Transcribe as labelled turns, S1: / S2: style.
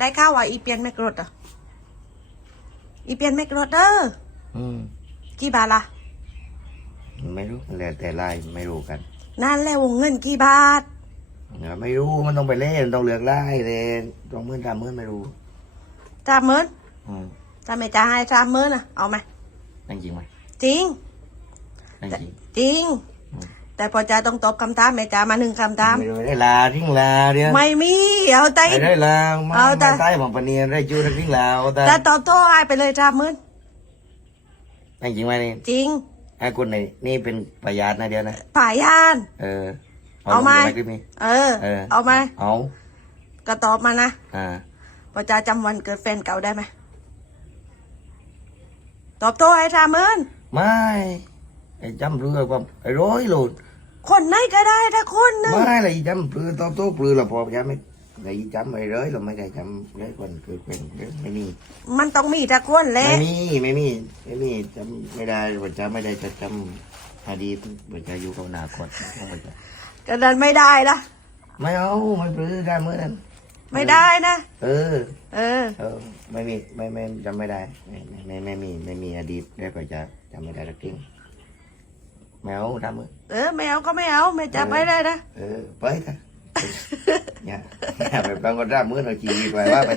S1: ได้ข้าวว่าอีเปลี่ยนไม่กรดอะอีเปลี่ยนไม่กรดเด้อ
S2: อืม
S1: กี่บาทล่ะ
S2: ไม่รู้แล้วแต่ลายไม่รู้กัน
S1: นั่นแหละวงเงินกี่บาท
S2: เออไม่รู้มันต้องไปเล่นต้องเลือกไล่เลยต้องมื่นตามมื่นไม่รู้
S1: สามหมื่น
S2: อืม
S1: ถ้าไม่จ่ายให้สามหมื่นอะเอาไหม
S2: นั่งจริงไหม
S1: จริง
S2: นั่งจริง
S1: จริง
S2: อืม
S1: แต่พอจ่าต้องตอบคำถามแม่จ่ามาหนึ่งคำถาม
S2: ไม่รู้ได้ลาทิ้งลาเดียว
S1: ไม่มีเอาแต่
S2: ไม่ได้ลามา
S1: เอาแต่
S2: ไม่ใต้ของปะเนียนได้จูได้ทิ้งลาเอาแต่
S1: แต่ตอบโต้ให้ไปเลยสามหมื่น
S2: นั่งจริงไหมนี่
S1: จริง
S2: ไอ้คนไหนนี่เป็นพยานนะเดียวนะ
S1: ป่ายาน
S2: เออ
S1: เอาไหม
S2: ลงในคลิปนี้
S1: เออ
S2: เออ
S1: เอาไหม
S2: เอา
S1: ก็ตอบมานะ
S2: อ่า
S1: พอจ่าจำวันเกิดแฟนเก่าได้ไหมตอบโต้ให้สามหมื่น
S2: ไม่ไอ้จำเรือว่าไอ้ร้อยโหลด คน
S1: ไหนก็ได้ถ้าคนหนึง
S2: ไม่เลยจำเรือตอบโต้เรือเราพอจำไม่ไอ้จำไอ้ร้อยเราไม่ได้จำได้คนเกิดเป็นไม่มี
S1: มันต้องมีถ้าคนแหละ
S2: ไม่มีไม่มีไม่มีจำไม่ได้ว่าจำไม่ได้จะจำอดีตว่าจะอยู่กับอนาคตต้องไปจำ
S1: ก็นั้นไม่ได้ละ
S2: ไม่เอาไม่ปลื้อได้เมื่อนั้น
S1: ไม่ได้นะ
S2: เออ
S1: เออ
S2: เออไม่มีไม่ไม่จำไม่ได้ไม่ไม่ไม่ไม่มีไม่มีอดีตแล้วก็จะจำไม่ได้สักที ไม่เอาทำมือ
S1: เออไม่เอาก็ไม่เอาไม่จะไปได้นะ
S2: เออไปค่ะอย่าอย่าไปบังก็ได้มือเราจีไปว่าไป